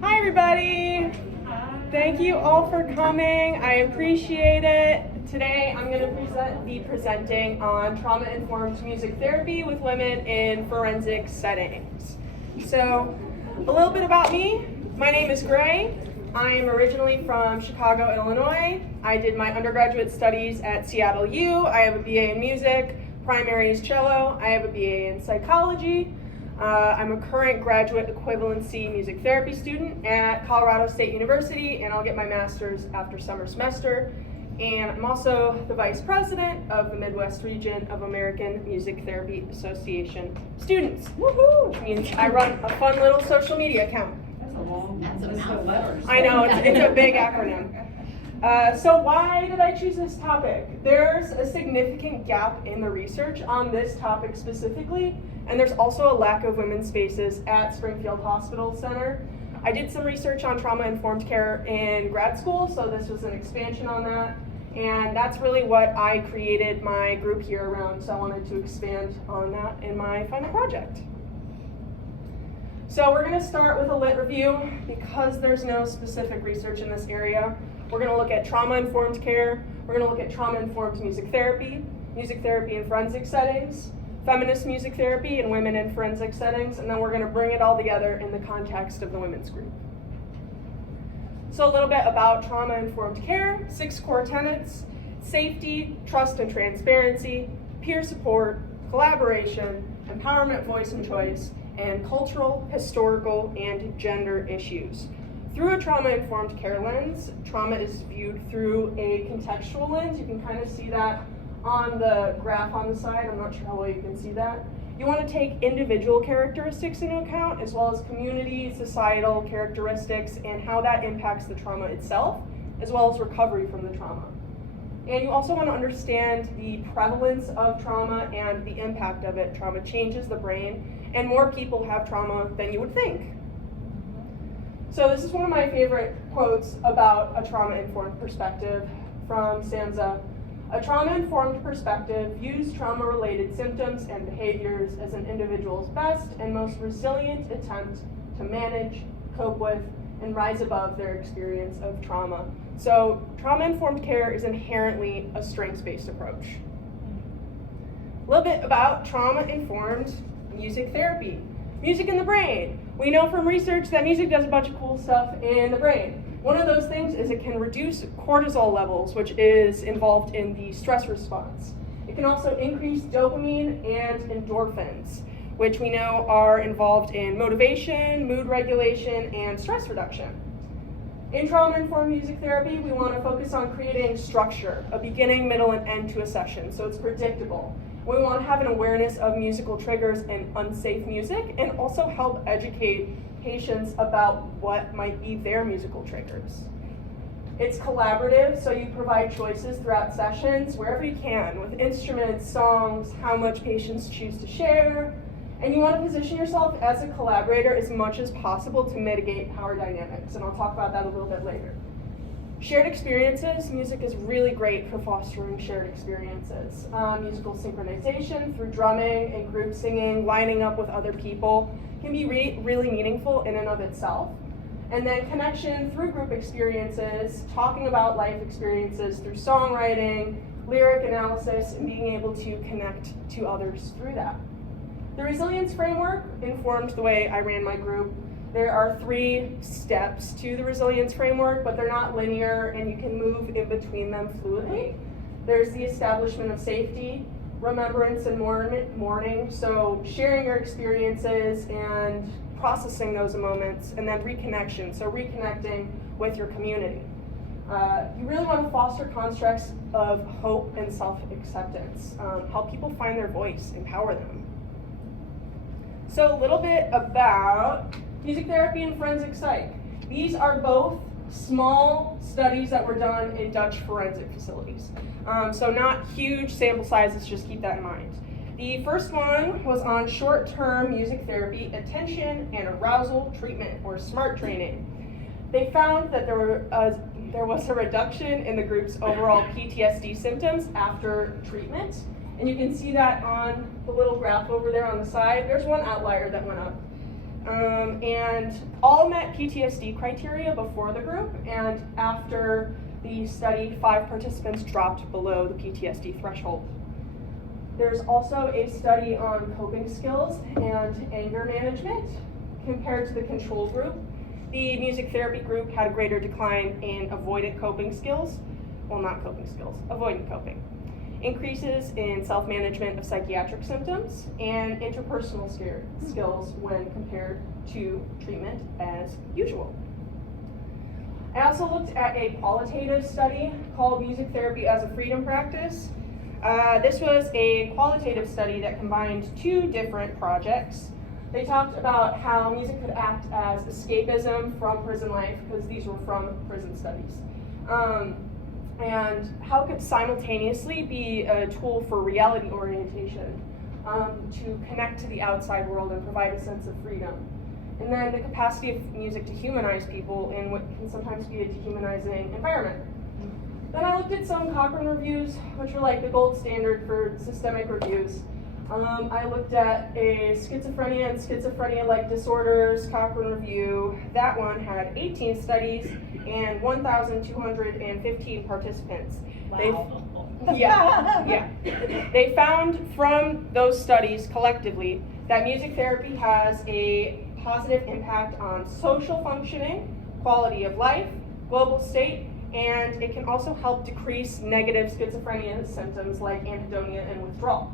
Hi everybody! Thank you all for coming. I appreciate it. Today I'm going to be presenting on trauma-informed music therapy with women in forensic settings. So, a little bit about me. My name is Gray. I am originally from Chicago, Illinois. I did my undergraduate studies at Seattle U. I have a BA in music, primary is cello. I have a BA in psychology. I'm a current graduate equivalency music therapy student at Colorado State University, and I'll get my master's after summer semester. And I'm also the vice president of the Midwest region of American Music Therapy Association students. Woohoo! Which means I run a fun little social media account. That's a long list of letters. I know, it's a big acronym. So why did I choose this topic? There's a significant gap in the research on this topic specifically, and there's also a lack of women's spaces at Springfield Hospital Center. I did some research on trauma-informed care in grad school, so this was an expansion on that, and that's really what I created my group here around, so I wanted to expand on that in my final project. So we're going to start with a lit review. Because there's no specific research in this area, we're going to look at trauma-informed care, we're going to look at trauma-informed music therapy in forensic settings, feminist music therapy, and women in forensic settings, and then we're going to bring it all together in the context of the women's group. So a little bit about trauma-informed care, 6 core tenets: safety, trust and transparency, peer support, collaboration, empowerment, voice and choice, and cultural, historical, and gender issues. Through a trauma-informed care lens, trauma is viewed through a contextual lens. You can kind of see that on the graph on the side. I'm not sure how well you can see that. You want to take individual characteristics into account, as well as community, societal characteristics, and how that impacts the trauma itself, as well as recovery from the trauma. And you also want to understand the prevalence of trauma and the impact of it. Trauma changes the brain, and more people have trauma than you would think. So this is one of my favorite quotes about a trauma-informed perspective from Stanza. A trauma-informed perspective views trauma-related symptoms and behaviors as an individual's best and most resilient attempt to manage, cope with, and rise above their experience of trauma. So trauma-informed care is inherently a strengths-based approach. A little bit about trauma-informed music therapy. Music in the brain. We know from research that music does a bunch of cool stuff in the brain. One of those things is it can reduce cortisol levels, which is involved in the stress response. It can also increase dopamine and endorphins, which we know are involved in motivation, mood regulation, and stress reduction. In trauma-informed music therapy, we want to focus on creating structure, a beginning, middle, and end to a session, so it's predictable. We want to have an awareness of musical triggers and unsafe music, and also help educate patients about what might be their musical triggers. It's collaborative, so you provide choices throughout sessions wherever you can, with instruments, songs, how much patients choose to share, and you want to position yourself as a collaborator as much as possible to mitigate power dynamics, and I'll talk about that a little bit later. Shared experiences. Music is really great for fostering shared experiences. Musical synchronization through drumming and group singing, lining up with other people can be really meaningful in and of itself. And then connection through group experiences, talking about life experiences through songwriting, lyric analysis, and being able to connect to others through that. The resilience framework informed the way I ran my group. There are 3 steps to the resilience framework, but they're not linear, and you can move in between them fluidly. There's the establishment of safety, remembrance, and mourning, so sharing your experiences and processing those moments, and then reconnection, so reconnecting with your community. You really want to foster constructs of hope and self-acceptance, help people find their voice, empower them. So a little bit about music therapy and forensic psych. These are both small studies that were done in Dutch forensic facilities. So not huge sample sizes, just keep that in mind. The first one was on short-term music therapy, attention and arousal treatment, or SMART training. They found that there was a reduction in the group's overall PTSD symptoms after treatment. And you can see that on the little graph over there on the side. There's one outlier that went up. and all met PTSD criteria before the group, and after the study, 5 participants dropped below the PTSD threshold. There's also a study on coping skills and anger management compared to the control group. The music therapy group had a greater decline in avoidant coping skills, well, not coping skills, avoidant coping. Increases in self-management of psychiatric symptoms and interpersonal skills when compared to treatment as usual. I also looked at a qualitative study called Music Therapy as a Freedom Practice. This was a qualitative study that combined 2 different projects. They talked about how music could act as escapism from prison life, because these were from prison studies. And how it could simultaneously be a tool for reality orientation, to connect to the outside world and provide a sense of freedom. And then the capacity of music to humanize people in what can sometimes be a dehumanizing environment. Then I looked at some Cochrane reviews, which are like the gold standard for systemic reviews. I looked at a schizophrenia and schizophrenia-like disorders Cochrane review. That one had 18 studies and 1,215 participants. Wow. Yeah. They found from those studies collectively that music therapy has a positive impact on social functioning, quality of life, global state, and it can also help decrease negative schizophrenia symptoms like anhedonia and withdrawal.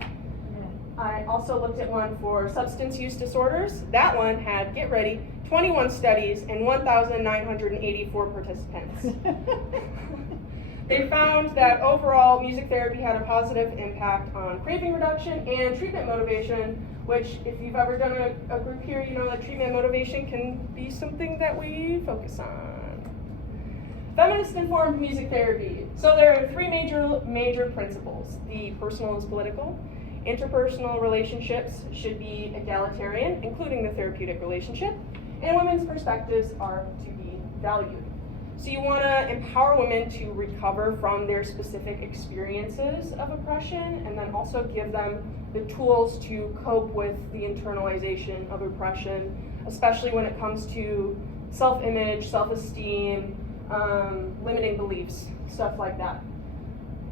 I also looked at one for substance use disorders. That one had, get ready, 21 studies and 1,984 participants. They found that overall music therapy had a positive impact on craving reduction and treatment motivation, which if you've ever done a group here, you know that treatment motivation can be something that we focus on. Feminist-informed music therapy. So there are 3 major principles. The personal is political. Interpersonal relationships should be egalitarian, including the therapeutic relationship, and women's perspectives are to be valued. So you want to empower women to recover from their specific experiences of oppression, and then also give them the tools to cope with the internalization of oppression, especially when it comes to self-image, self-esteem, limiting beliefs, stuff like that.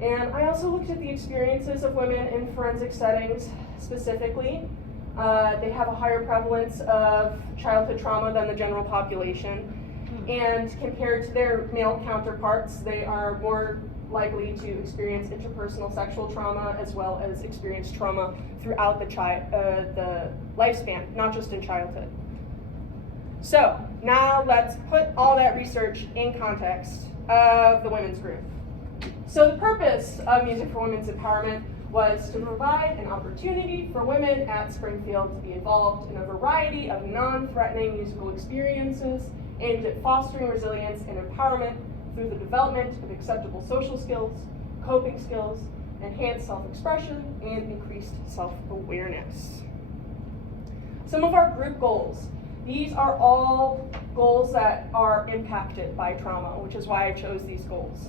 And I also looked at the experiences of women in forensic settings specifically. They have a higher prevalence of childhood trauma than the general population. And compared to their male counterparts, they are more likely to experience interpersonal sexual trauma as well as experience trauma throughout the lifespan, not just in childhood. So now let's put all that research in context of the women's group. So the purpose of Music for Women's Empowerment was to provide an opportunity for women at Springfield to be involved in a variety of non-threatening musical experiences aimed at fostering resilience and empowerment through the development of acceptable social skills, coping skills, enhanced self-expression, and increased self-awareness. Some of our group goals. These are all goals that are impacted by trauma, which is why I chose these goals.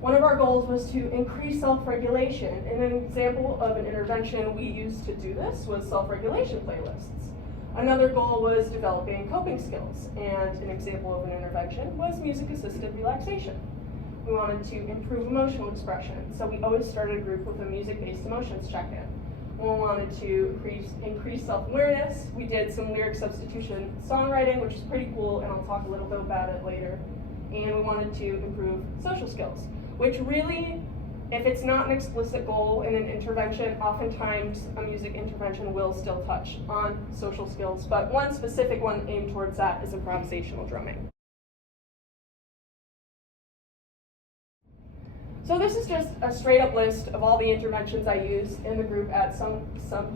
One of our goals was to increase self-regulation, and an example of an intervention we used to do this was self-regulation playlists. Another goal was developing coping skills, and an example of an intervention was music-assisted relaxation. We wanted to improve emotional expression, so we always started a group with a music-based emotions check-in. We wanted to increase self-awareness. We did some lyric substitution songwriting, which is pretty cool, and I'll talk a little bit about it later. And we wanted to improve social skills, which really, if it's not an explicit goal in an intervention, oftentimes a music intervention will still touch on social skills, but one specific one aimed towards that is improvisational drumming. So this is just a straight up list of all the interventions I used in the group at some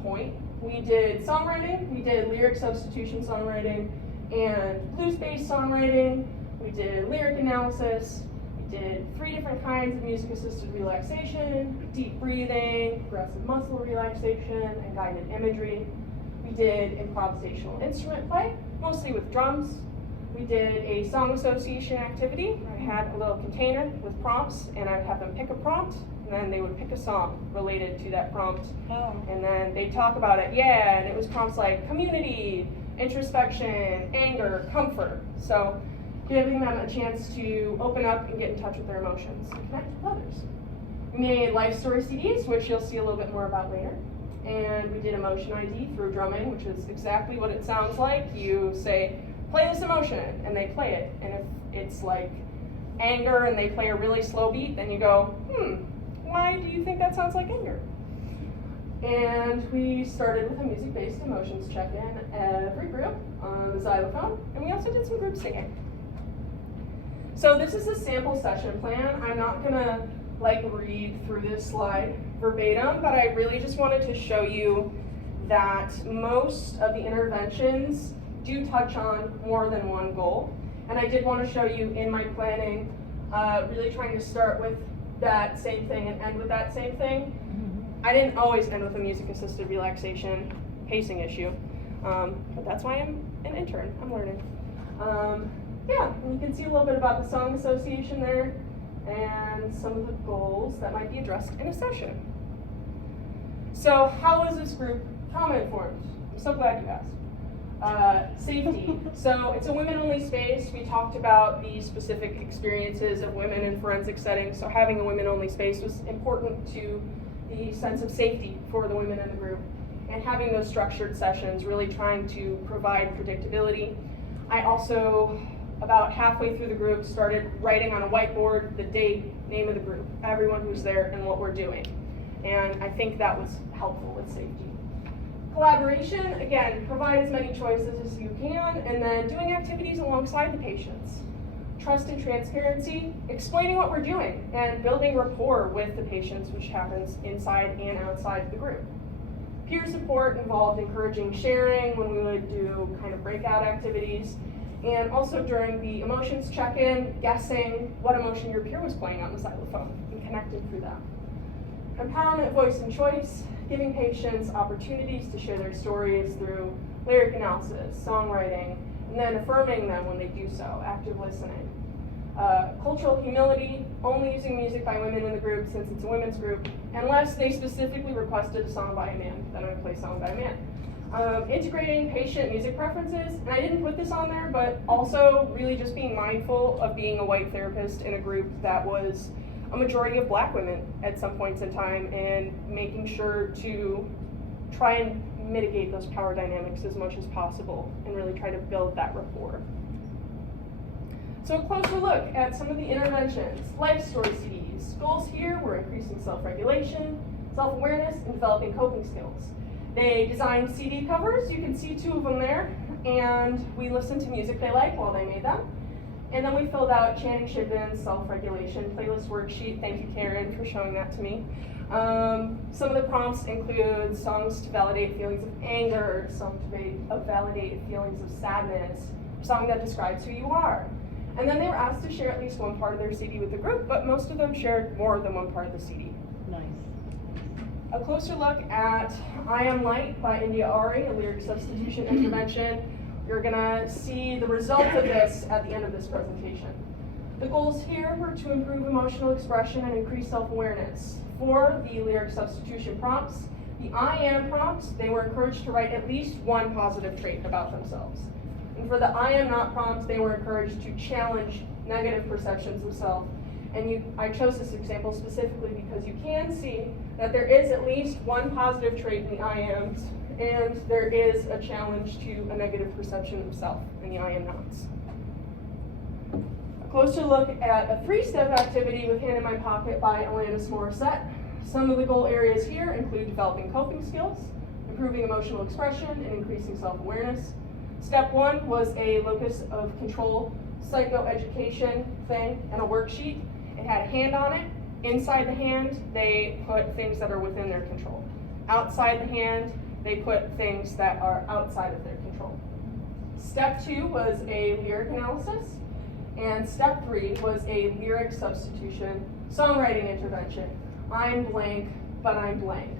point. We did songwriting, we did lyric substitution songwriting, and blues-based songwriting. We did lyric analysis. We did 3 different kinds of music-assisted relaxation, deep breathing, progressive muscle relaxation, and guided imagery. We did improvisational instrument play, mostly with drums. We did a song association activity. I had a little container with prompts, and I'd have them pick a prompt, and then they would pick a song related to that prompt. And then they'd talk about it. Yeah, and it was prompts like community, introspection, anger, comfort. So giving them a chance to open up and get in touch with their emotions and connect with others. We made life story CDs, which you'll see a little bit more about later. And we did emotion ID through drumming, which is exactly what it sounds like. You say, play this emotion, and they play it. And if it's like anger and they play a really slow beat, then you go, why do you think that sounds like anger? And we started with a music-based emotions check-in every group on the xylophone, and we also did some group singing. So this is a sample session plan. I'm not gonna read through this slide verbatim, but I really just wanted to show you that most of the interventions do touch on more than one goal. And I did want to show you in my planning, really trying to start with that same thing and end with that same thing. I didn't always end with a music-assisted relaxation pacing issue, but that's why I'm an intern. I'm learning. Yeah, and you can see a little bit about the song association there and some of the goals that might be addressed in a session. So how was this group trauma-informed? I'm so glad you asked. Safety. So it's a women-only space. We talked about the specific experiences of women in forensic settings, so having a women-only space was important to the sense of safety for the women in the group. And having those structured sessions, really trying to provide predictability. I also, about halfway through the group, started writing on a whiteboard the date, name of the group, everyone who's there, and what we're doing. And I think that was helpful with safety. Collaboration, again, provide as many choices as you can, and then doing activities alongside the patients. Trust and transparency, explaining what we're doing, and building rapport with the patients, which happens inside and outside the group. Peer support involved encouraging sharing when we would do kind of breakout activities, and also during the emotions check-in, guessing what emotion your peer was playing on the xylophone and connecting through that. Empowerment, voice, and choice, giving patients opportunities to share their stories through lyric analysis, songwriting, and then affirming them when they do so, active listening. Cultural humility, only using music by women in the group since it's a women's group, unless they specifically requested a song by a man, then I would play a song by a man. Integrating patient music preferences, and I didn't put this on there, but also really just being mindful of being a white therapist in a group that was a majority of black women at some points in time, and making sure to try and mitigate those power dynamics as much as possible and really try to build that rapport. So a closer look at some of the interventions. Life story CDs. Goals here were increasing self-regulation, self-awareness, and developing coping skills. They designed CD covers, you can see 2 of them there, and we listened to music they liked while they made them. And then we filled out Chen XJ self-regulation playlist worksheet. Thank you, Karen, for showing that to me. Some of the prompts include songs to validate feelings of anger, songs to validate feelings of sadness, a song that describes who you are. And then they were asked to share at least one part of their CD with the group, but most of them shared more than one part of the CD. Nice. A closer look at I Am Light by India Ari, a lyric substitution intervention. You're gonna see the result of this at the end of this presentation. The goals here were to improve emotional expression and increase self-awareness. For the lyric substitution prompts, the I am prompts, they were encouraged to write at least one positive trait about themselves. And for the I am not prompts, they were encouraged to challenge negative perceptions of self. And I chose this example specifically because you can see that there is at least one positive trait in the I ams, and there is a challenge to a negative perception of self in the I am nots. A closer look at a 3-step activity with Hand in My Pocket by Alanis Morissette. Some of the goal areas here include developing coping skills, improving emotional expression, and increasing self-awareness. Step 1 was a locus of control psychoeducation thing and a worksheet. It had a hand on it. Inside the hand, they put things that are within their control. Outside the hand, they put things that are outside of their control. Step 2 was a lyric analysis, and step 3 was a lyric substitution songwriting intervention. I'm blank, but I'm blank.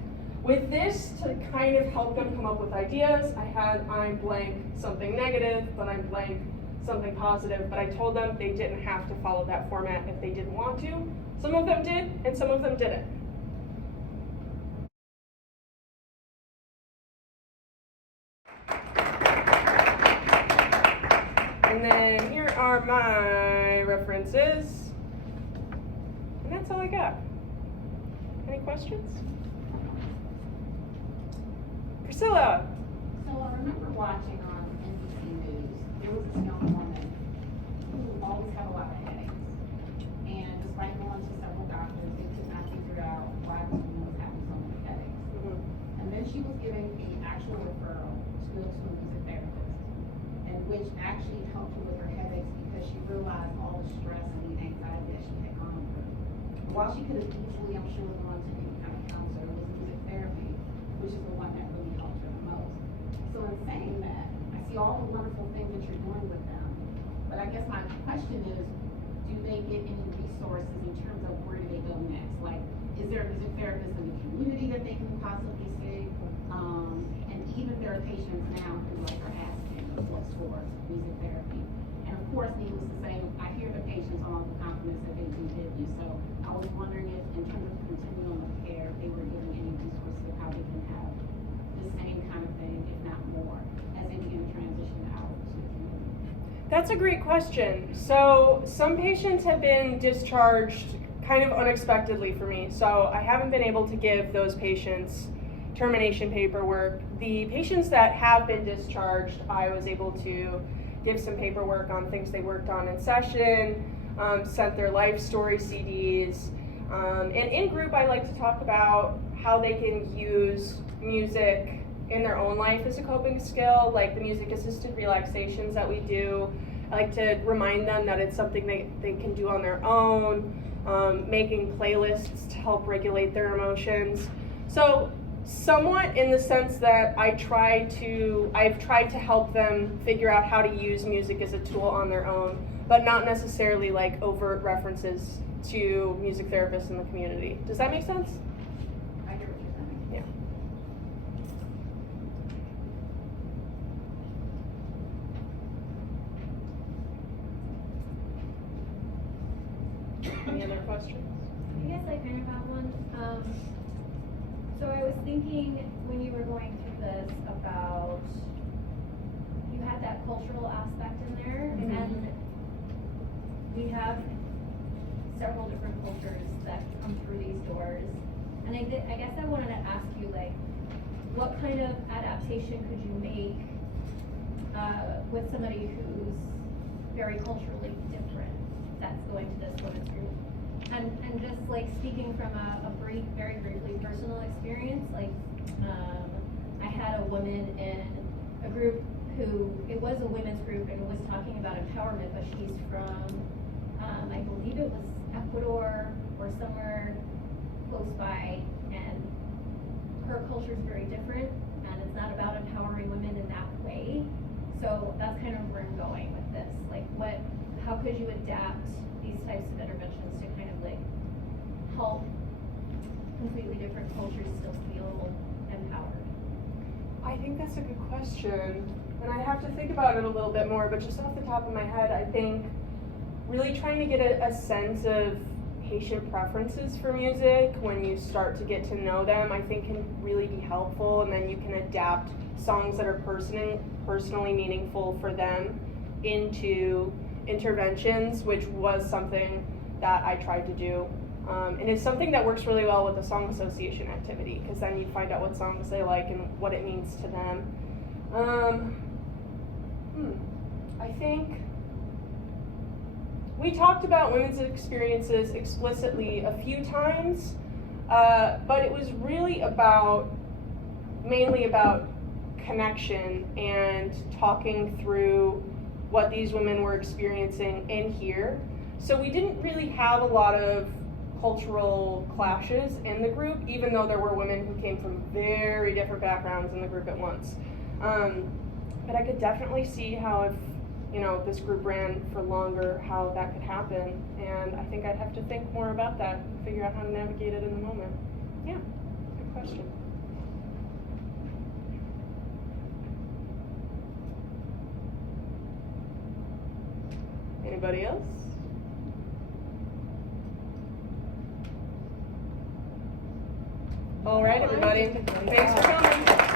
With this, to kind of help them come up with ideas, I had I'm blank something negative, but I'm blank something positive, but I told them they didn't have to follow that format if they didn't want to. Some of them did, and some of them didn't. are my references. And that's all I got. Any questions? Priscilla. So I remember watching on NBC News, there was this young woman who always had a lot of headaches. And despite going to several doctors, they could not figure out why this woman was having so many headaches. And then she was given an actual referral to go to a music therapist, and which actually helped her with her headaches because she realized all the stress and the anxiety that she had gone through. While she could have easily, I'm sure, gone to any kind of counselor, it was music therapy, which is the one that really helped her the most. So in saying that, I see all the wonderful things that you're doing with them, but I guess my question is, do they get any resources in terms of where do they go next? Like, is there a music therapist in the community that they can possibly see? And even there are patients now who are asking what's for music therapy. And of course, needless to say, I hear the patients all the confidence that they do give you. So I was wondering if, in terms of continuum of care, they were giving any resources of how they can have the same kind of thing, if not more, as they begin to transition out to the community. That's a great question. So some patients have been discharged kind of unexpectedly for me. So I haven't been able to give those patients termination paperwork. The patients that have been discharged, I was able to give some paperwork on things they worked on in session, sent their life story CDs. And in group, I like to talk about how they can use music in their own life as a coping skill, like the music assisted relaxations that we do. I like to remind them that it's something they can do on their own, making playlists to help regulate their emotions. So somewhat in the sense that I've tried to help them figure out how to use music as a tool on their own, but not necessarily like overt references to music therapists in the community. Does that make sense? I hear what you're saying. Yeah. Any other questions? I guess I kind of have one. So I was thinking when you were going through this about, you had that cultural aspect in there, and we have several different cultures that come through these doors. And I guess I wanted to ask you, like, what kind of adaptation could you make with somebody who's very culturally different that's going to this women's group? And just like speaking from a very briefly personal experience, like I had a woman in a group who, it was a women's group and was talking about empowerment, but she's from, I believe it was Ecuador or somewhere close by, and her culture is very different, and it's not about empowering women in that way. So that's kind of where I'm going with this. Like, how could you adapt these types of interventions to kind of like help completely different cultures still feel empowered? I think that's a good question, and I have to think about it a little bit more, but just off the top of my head, I think really trying to get a sense of patient preferences for music when you start to get to know them, I think can really be helpful, and then you can adapt songs that are personally meaningful for them into interventions, which was something that I tried to do. And it's something that works really well with the song association activity, because then you find out what songs they like and what it means to them. I think we talked about women's experiences explicitly a few times, but it was really mainly about connection and talking through what these women were experiencing in here. So we didn't really have a lot of cultural clashes in the group, even though there were women who came from very different backgrounds in the group at once. But I could definitely see how if this group ran for longer, how that could happen. And I think I'd have to think more about that and figure out how to navigate it in the moment. Yeah, good question. Anybody else? All right, everybody. Thanks for coming.